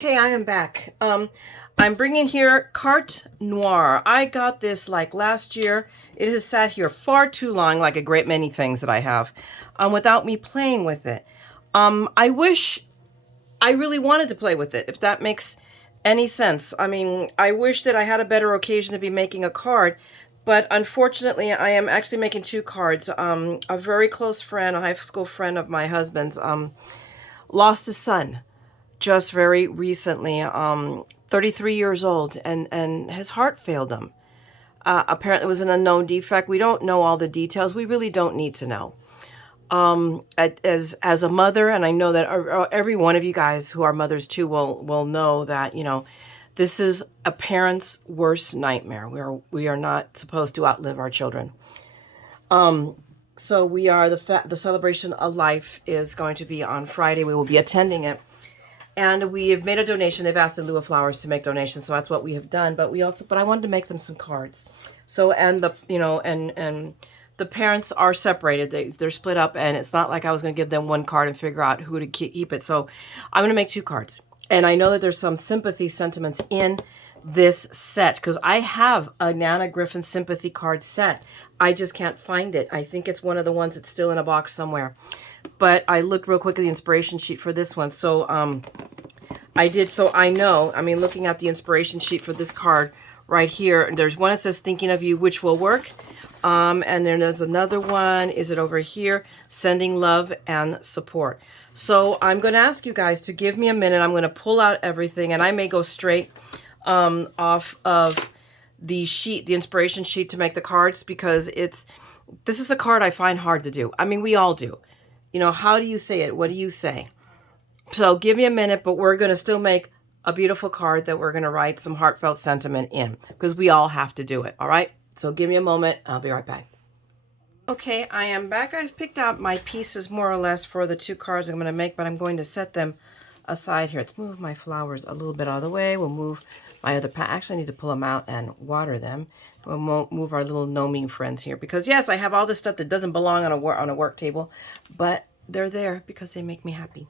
Okay, I am back. I'm bringing here Carte Noire. I got this like last year. It has sat here far too long, like a great many things that I have, without me playing with it. I wish I really wanted to play with it, if that makes any sense. I mean, I wish that I had a better occasion to be making a card, but unfortunately, I am actually making two cards. A very close friend, a high school friend of my husband's, lost a son just very recently, 33 years old, and his heart failed him. Apparently, it was an unknown defect. We don't know all the details. We really don't need to know. As a mother, and I know that every one of you guys who are mothers too will know that, you know, this is a parent's worst nightmare. We are not supposed to outlive our children. So we are the celebration of life is going to be on Friday. We will be attending it. And we have made a donation. They've asked in lieu of flowers to make donations, so that's what we have done. But I wanted to make them some cards. So, and the parents are separated. They're split up, and it's not like I was going to give them one card and figure out who to keep it. So, I'm going to make two cards. And I know that there's some sympathy sentiments in this set because I have a Nana Griffin sympathy card set. I just can't find it. I think it's one of the ones that's still in a box somewhere. But I looked real quick at the inspiration sheet for this one. So I did. So I know, I mean, looking at the inspiration sheet for this card right here, there's one that says thinking of you, which will work. And then there's another one. Is it over here? Sending love and support. So I'm going to ask you guys to give me a minute. I'm going to pull out everything, and I may go straight off of the sheet, the inspiration sheet, to make the cards because this is a card I find hard to do. I mean, we all do. You know, how do you say it? What do you say? So give me a minute, but we're going to still make a beautiful card that we're going to write some heartfelt sentiment in because we all have to do it. All right. So give me a moment. I'll be right back. Okay, I am back. I've picked out my pieces more or less for the two cards I'm going to make, but I'm going to set them aside here. Let's move my flowers a little bit out of the way. We'll move my other actually, I need to pull them out and water them. We'll move our little gnoming friends here because yes, I have all this stuff that doesn't belong on a work table, but they're there because they make me happy.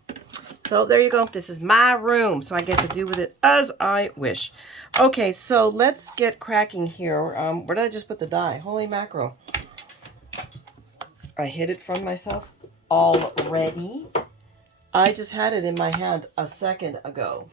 So there you go. This is my room, so I get to do with it as I wish. Okay, so let's get cracking here. Where did I just put the die? Holy mackerel. I hid it from myself already. I just had it in my hand a second ago.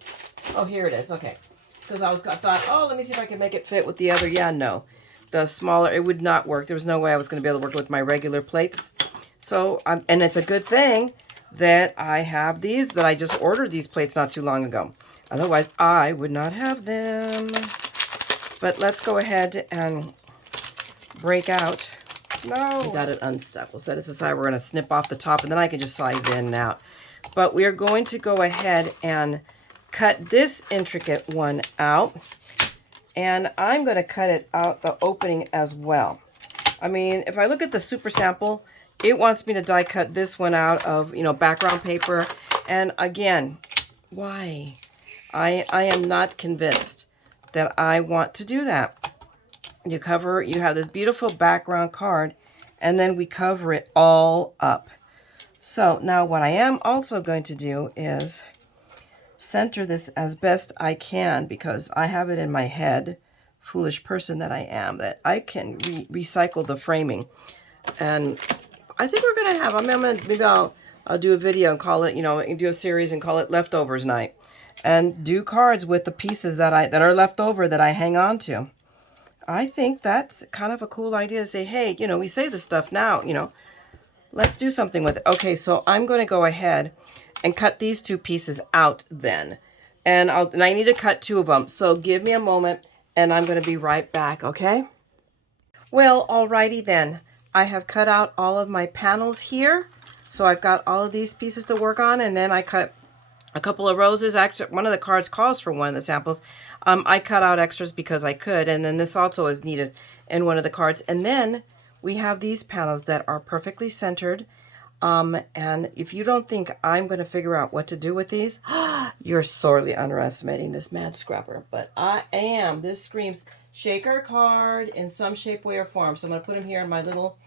Oh, here it is. Okay. Because I thought, oh, let me see if I can make it fit with the other. Yeah, no. The smaller, it would not work. There was no way I was going to be able to work with my regular plates. So, and it's a good thing that I have these, that I just ordered these plates not too long ago. Otherwise, I would not have them. But let's go ahead and break out. No. I got it unstuck. We'll set it aside. We're going to snip off the top, and then I can just slide it in and out. But we are going to go ahead and cut this intricate one out, and I'm going to cut it out the opening as well. I mean, if I look at the super sample, it wants me to die cut this one out of, you know, background paper. And again, why? I am not convinced that I want to do that. You have this beautiful background card, and then we cover it all up. So now what I am also going to do is center this as best I can because I have it in my head, foolish person that I am, that I can recycle the framing. And I think we're going to have, maybe I'll do a video and call it, you know, do a series and call it Leftovers Night and do cards with the pieces that are left over that I hang on to. I think that's kind of a cool idea to say, hey, you know, we say this stuff now, you know, let's do something with it. Okay, so I'm going to go ahead and cut these two pieces out then. And I need to cut two of them. So give me a moment and I'm going to be right back, okay? Well, alrighty then. I have cut out all of my panels here. So I've got all of these pieces to work on, and then I cut a couple of roses. Actually, one of the cards calls for one of the samples. I cut out extras because I could, and then this also is needed in one of the cards. And then we have these panels that are perfectly centered. And if you don't think I'm going to figure out what to do with these, you're sorely underestimating this TheMaddScrapper. But I am. This screams shaker card in some shape, way, or form. So I'm going to put them here in my little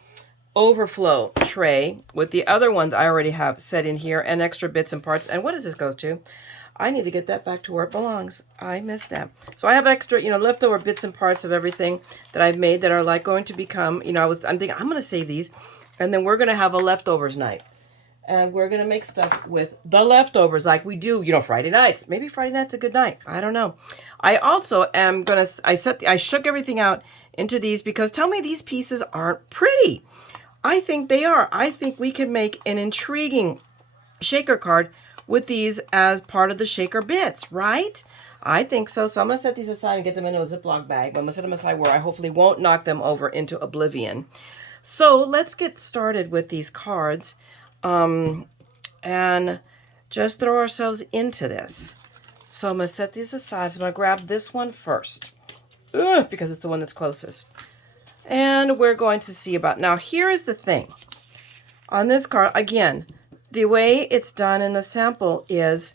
overflow tray with the other ones I already have set in here and extra bits and parts. And what does this go to? I need to get that back to where it belongs. I missed that. So I have extra, you know, leftover bits and parts of everything that I've made that are like going to become, you know, I'm thinking I'm going to save these, and then we're going to have a leftovers night. And we're going to make stuff with the leftovers like we do, you know, Friday nights. Maybe Friday night's a good night. I don't know. I also am going to, I shook everything out into these because tell me these pieces aren't pretty. I think they are. I think we can make an intriguing shaker card with these as part of the shaker bits, right? I think so. So I'm going to set these aside and get them into a Ziploc bag. But I'm going to set them aside where I hopefully won't knock them over into oblivion. So let's get started with these cards. And just throw ourselves into this. So I'm going to set these aside. So I'm going to grab this one first. Because it's the one that's closest. And we're going to see about... Now, here is the thing. On this card, again, the way it's done in the sample is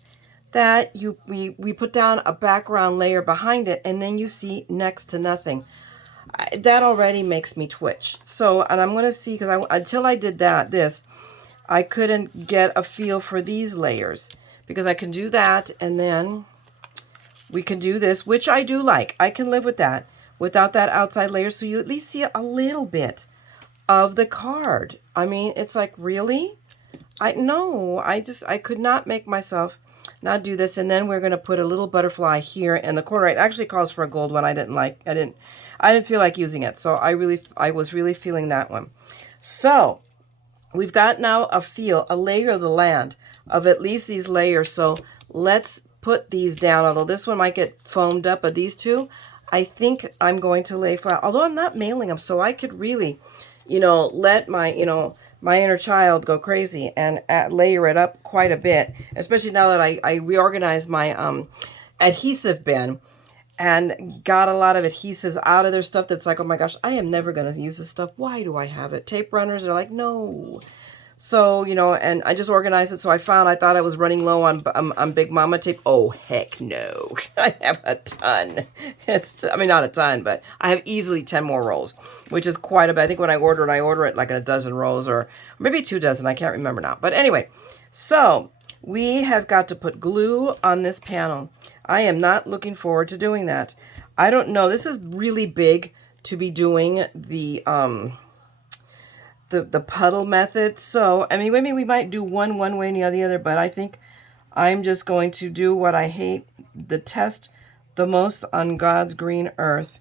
that we put down a background layer behind it, and then you see next to nothing. That already makes me twitch. So, and I'm going to see, because until I did this, I couldn't get a feel for these layers, because I can do that, and then we can do this, which I do like. I can live with that without that outside layer, so you at least see a little bit of the card. I mean, it's like, really? I could not make myself not do this. And then we're going to put a little butterfly here in the corner. It actually calls for a gold one. I didn't feel like using it. So I was really feeling that one. So we've got now a layer of the land of at least these layers. So let's put these down, although this one might get foamed up, but these two, I think I'm going to lay flat, although I'm not mailing them. So I could really, you know, let my inner child go crazy and layer it up quite a bit, especially now that I reorganized my adhesive bin and got a lot of adhesives out of their stuff that's like, oh my gosh, I am never going to use this stuff. Why do I have it? Tape runners are like, no. So, you know, and I just organized it. So I thought I was running low on Big Mama tape. Oh, heck no. I have a ton. Not a ton, but I have easily 10 more rolls, which is quite a bit. I think when I order it like a dozen rolls or maybe 2 dozen. I can't remember now. But anyway, so we have got to put glue on this panel. I am not looking forward to doing that. I don't know. This is really big to be doing the puddle method. So, I mean, maybe we might do one way and the other, but I think I'm just going to do what I hate, the test the most on God's green earth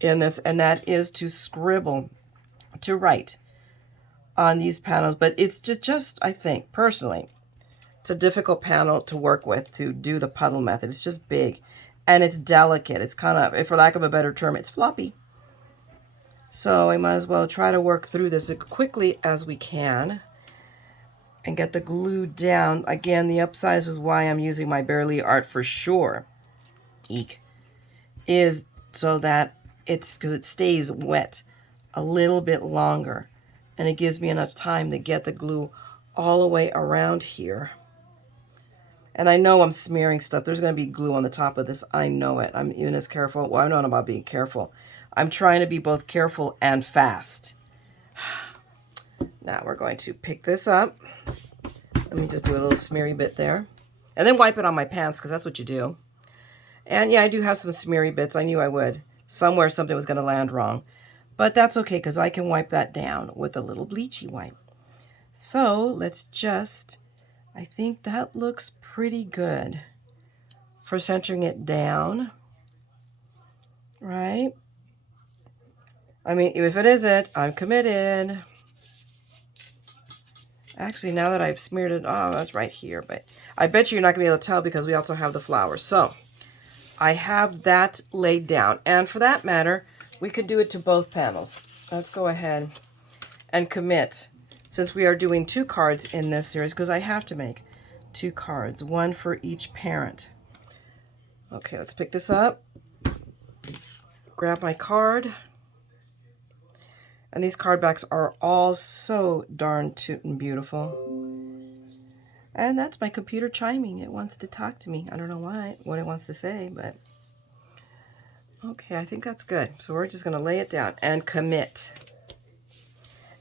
in this, and that is to scribble, to write on these panels. But it's just I think, personally, it's a difficult panel to work with to do the puddle method. It's just big, and it's delicate. It's kind of, for lack of a better term, it's floppy. So I might as well try to work through this as quickly as we can and get the glue down. Again, the upsize is why I'm using my Barely Art for sure. Eek. Is so that because it stays wet a little bit longer. And it gives me enough time to get the glue all the way around here. And I know I'm smearing stuff. There's going to be glue on the top of this. I know it. I'm even as careful. Well, I don't know about being careful. I'm trying to be both careful and fast. Now we're going to pick this up. Let me just do a little smeary bit there. And then wipe it on my pants, because that's what you do. And yeah, I do have some smeary bits. I knew I would. Somewhere something was going to land wrong. But that's okay, because I can wipe that down with a little bleachy wipe. So let's just... I think that looks pretty good for centering it down. Right? I mean, if it isn't, I'm committed. Actually, now that I've smeared it, oh, that's right here. But I bet you're not going to be able to tell because we also have the flowers. So I have that laid down. And for that matter, we could do it to both panels. Let's go ahead and commit. Since we are doing 2 cards in this series, because I have to make 2 cards, one for each parent. Okay, let's pick this up. Grab my card. And these card backs are all so darn tootin' beautiful. And that's my computer chiming. It wants to talk to me. I don't know what it wants to say, but... Okay, I think that's good. So we're just going to lay it down and commit.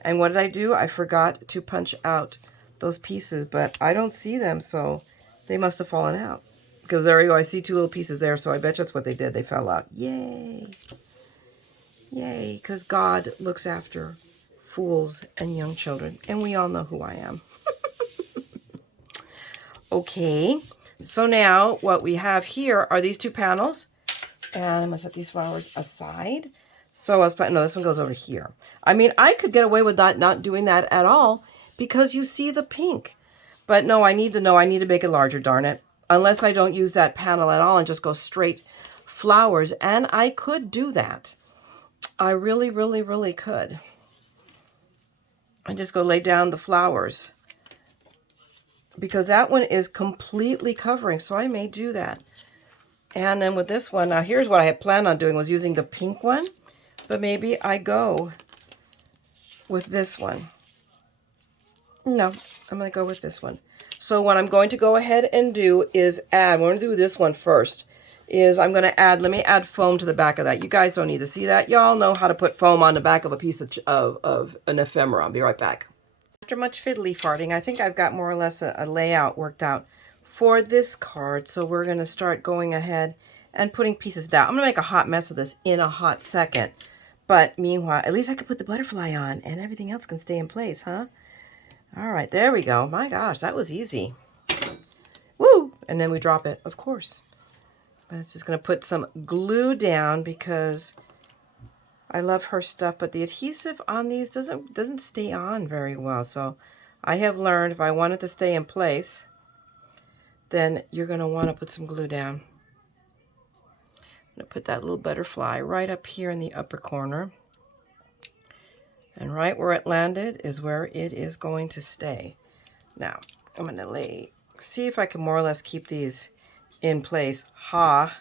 And what did I do? I forgot to punch out those pieces, but I don't see them, so they must have fallen out. because there you go. I see 2 little pieces there, so I bet that's what they did. They fell out. Yay. Yay, because God looks after fools and young children, and we all know who I am. Okay, so now what we have here are these 2 panels, and I'm going to set these flowers aside. So I was planning, no, this one goes over here. I mean, I could get away with not doing that at all because you see the pink. But no, I need to make it larger, darn it. Unless I don't use that panel at all and just go straight flowers. And I could do that. I really, really, really could. I just go lay down the flowers. Because that one is completely covering, so I may do that. And then with this one, now here's what I had planned on doing, was using the pink one. But maybe I go with this one. No, I'm going to go with this one. So what I'm going to go ahead and do is add, we're going to do this one first, is I'm going to add, let me add foam to the back of that. You guys don't need to see that. Y'all know how to put foam on the back of a piece of an ephemera. I'll be right back. After much fiddly farting, I think I've got more or less a layout worked out for this card. So we're going to start going ahead and putting pieces down. I'm going to make a hot mess of this in a hot second. But meanwhile, at least I could put the butterfly on and everything else can stay in place, huh? All right, there we go. My gosh, that was easy. Woo! And then we drop it, of course. But it's just going to put some glue down because I love her stuff, but the adhesive on these doesn't stay on very well. So I have learned if I want it to stay in place, then you're going to want to put some glue down. I'm going to put that little butterfly right up here in the upper corner. And right where it landed is where it is going to stay. Now, I'm going to see if I can more or less keep these in place. Ha!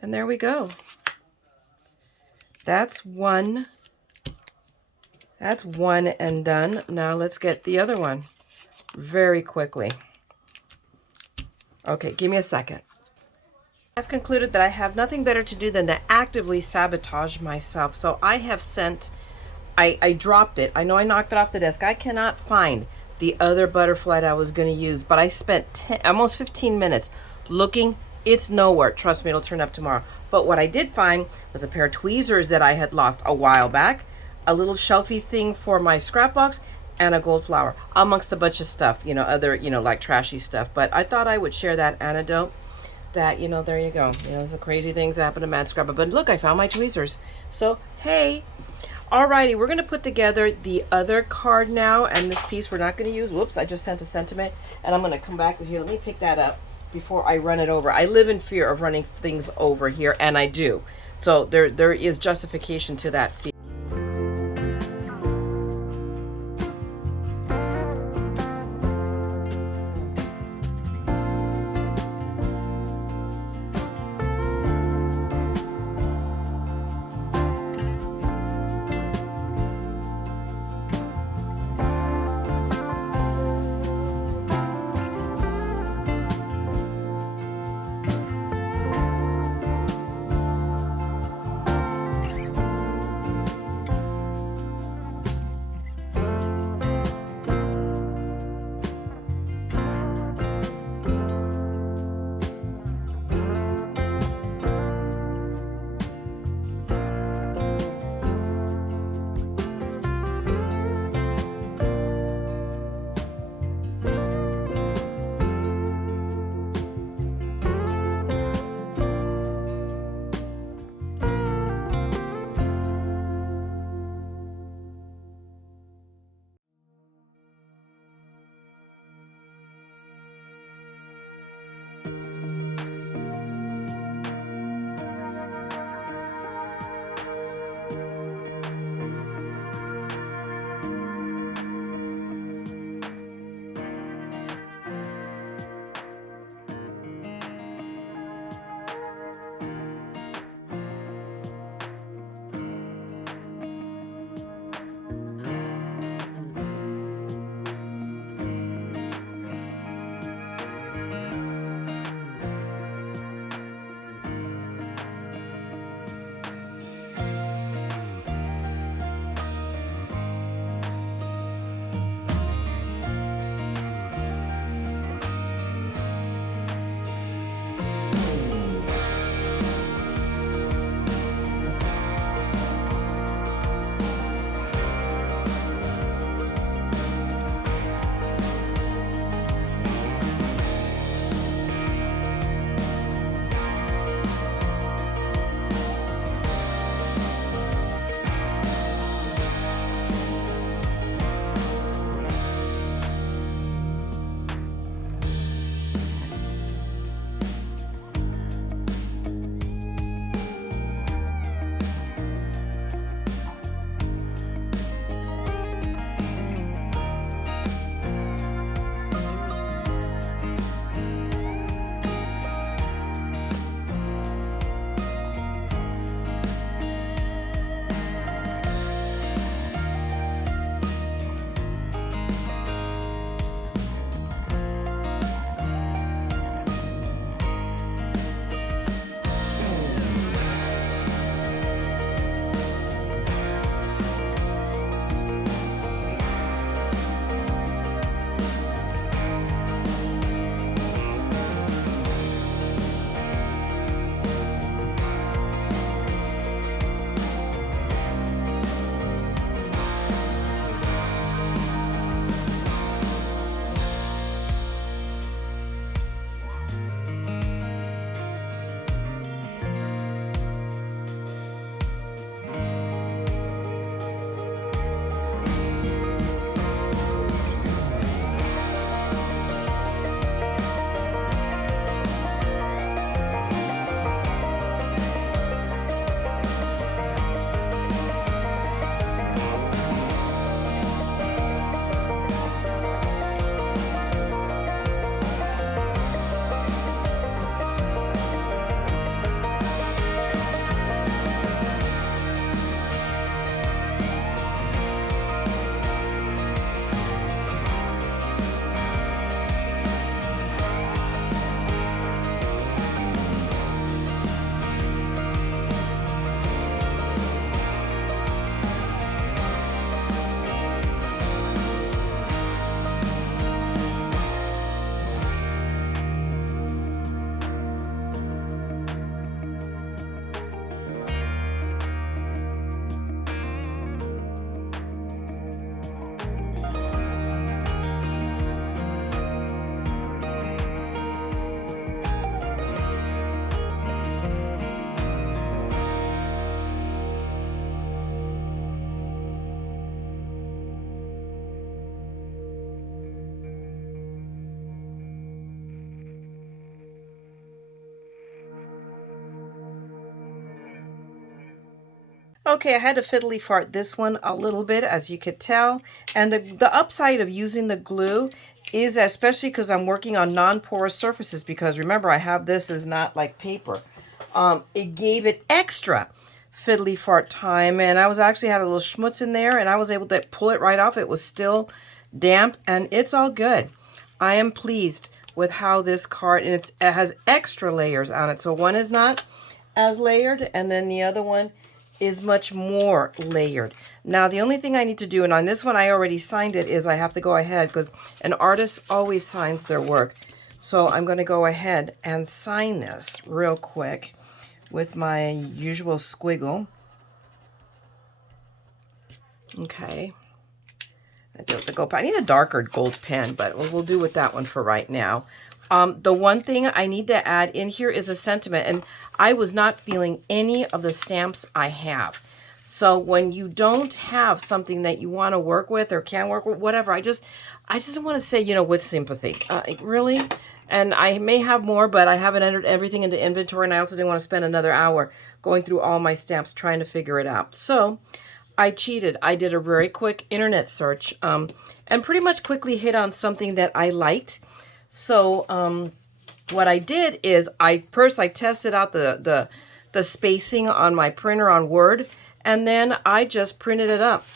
And there we go. That's one. That's one and done. Now let's get the other one very quickly. Okay, give me a second. I've concluded that I have nothing better to do than to actively sabotage myself. So I have sent, I dropped it. I know I knocked it off the desk. I cannot find the other butterfly that I was going to use, but I spent almost 15 minutes looking. It's nowhere. Trust me, it'll turn up tomorrow. But what I did find was a pair of tweezers that I had lost a while back, a little shelfie thing for my scrap box, and a gold flower, amongst a bunch of stuff, you know, other, you know, like trashy stuff. But I thought I would share that anecdote that, you know, there you go. You know, some crazy things that happen to TheMaddScrapper. But look, I found my tweezers. So, hey. Alrighty, we're going to put together the other card now. And this piece we're not going to use. Whoops, I just sent a sentiment. And I'm going to come back with here. Let me pick that up before I run it over. I live in fear of running things over here, and I do. So there is justification to that fear. Okay, I had to fiddly fart this one a little bit, as you could tell. And the upside of using the glue is, especially because I'm working on non-porous surfaces, because remember, I have this is not like paper. It gave it extra fiddly fart time, and I was actually had a little schmutz in there, and I was able to pull it right off. It was still damp, and it's all good. I am pleased with how this card, and it has extra layers on it. So one is not as layered, and then the other one is much more layered. Now, the only thing I need to do, and on this one I already signed it, is I have to go ahead, because an artist always signs their work. So I'm going to go ahead and sign this real quick with my usual squiggle. Okay. I need a darker gold pen, but we'll do with that one for right now. The one thing I need to add in here is a sentiment, and I was not feeling any of the stamps I have. So when you don't have something that you want to work with or can work with, whatever, I just want to say, you know, with sympathy. Really? And I may have more, but I haven't entered everything into inventory, and I also didn't want to spend another hour going through all my stamps trying to figure it out. So I cheated. I did a very quick internet search and pretty much quickly hit on something that I liked. So what I did is I tested out the spacing on my printer on Word, and then I just printed it up.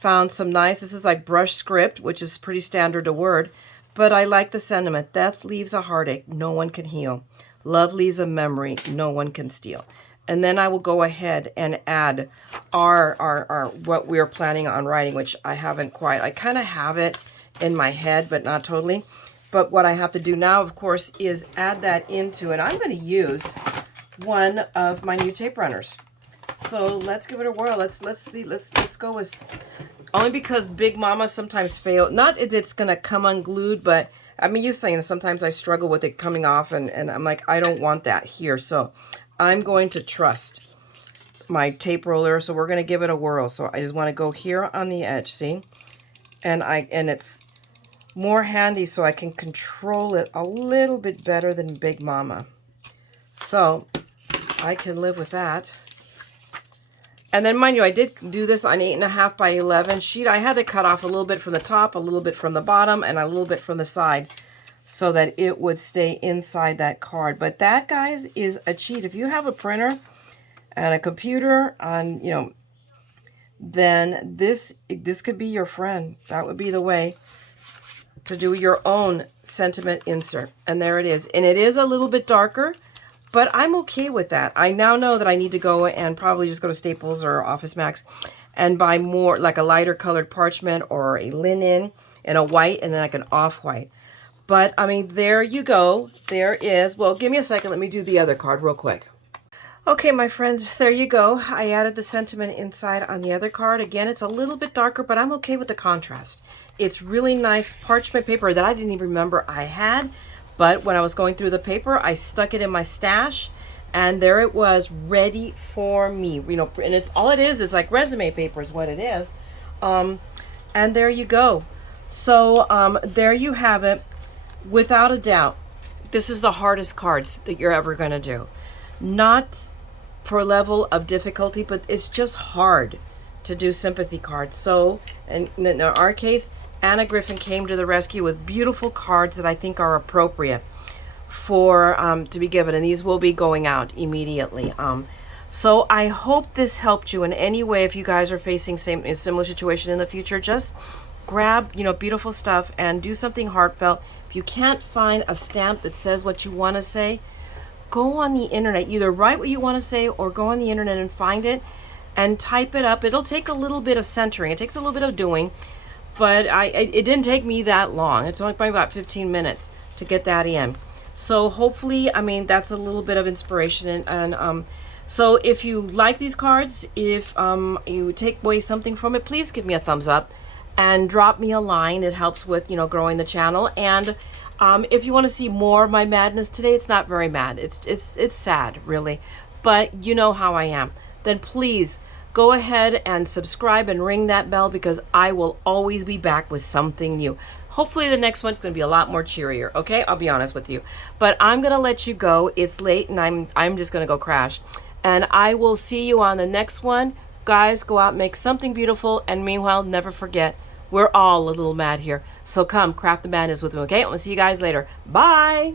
Found some nice, this is like brush script, which is pretty standard to Word, but I like the sentiment. Death leaves a heartache no one can heal. Love leaves a memory no one can steal. And then I will go ahead and add our what we are planning on writing, which I haven't quite. I kind of have it in my head, but not totally. But what I have to do now, of course, is add that into, and I'm going to use one of my new tape runners. So let's give it a whirl. Let's see. Let's go with, only because Big Mama sometimes fail. Not that it's going to come unglued, but I'm used to sometimes I struggle with it coming off, and I'm like, I don't want that here. So I'm going to trust my tape roller. So we're going to give it a whirl. So I just want to go here on the edge, see? And it's more handy so I can control it a little bit better than Big Mama. So I can live with that. And then mind you, I did do this on 8.5 by 11 sheet. I had to cut off a little bit from the top, a little bit from the bottom, and a little bit from the side so that it would stay inside that card. But that, guys, is a cheat. If you have a printer and a computer on, you know, then this could be your friend. That would be the way to do your own sentiment insert. And there it is. And it is a little bit darker, but I'm okay with that. I now know that I need to go and probably just go to Staples or Office Max and buy more, like a lighter colored parchment or a linen and a white, and then like an off-white. But, I mean, there you go. There is, well, give me a second. Let me do the other card real quick. Okay, my friends, there you go. I added the sentiment inside on the other card. Again, it's a little bit darker, but I'm okay with the contrast. It's really nice parchment paper that I didn't even remember I had. But when I was going through the paper, I stuck it in my stash, and there it was, ready for me. You know, and it's all it is like resume paper is what it is. And there you go. So there you have it. Without a doubt, this is the hardest cards that you're ever going to do. Not for a level of difficulty, but it's just hard to do sympathy cards. So, and in our case, Anna Griffin came to the rescue with beautiful cards that I think are appropriate for to be given, and these will be going out immediately. So I hope this helped you in any way. If you guys are facing a similar situation in the future, just grab, you know, beautiful stuff and do something heartfelt. If you can't find a stamp that says what you want to say, go on the internet. Either write what you want to say or go on the internet and find it and type it up. It'll take a little bit of centering. It takes a little bit of doing, but it didn't take me that long. It's only probably about 15 minutes to get that in. So hopefully, I mean, that's a little bit of inspiration. And so if you like these cards, if you take away something from it, please give me a thumbs up and drop me a line. It helps with, you know, growing the channel. And if you want to see more of my madness today, it's not very mad. It's sad, really. But you know how I am. Then please go ahead and subscribe and ring that bell, because I will always be back with something new. Hopefully the next one's going to be a lot more cheerier, okay? I'll be honest with you. But I'm going to let you go. It's late, and I'm just going to go crash. And I will see you on the next one. guys go out and make something beautiful. And meanwhile, never forget, we're all a little mad here. So come, craft the madness with me, okay? I'm going to see you guys later. Bye!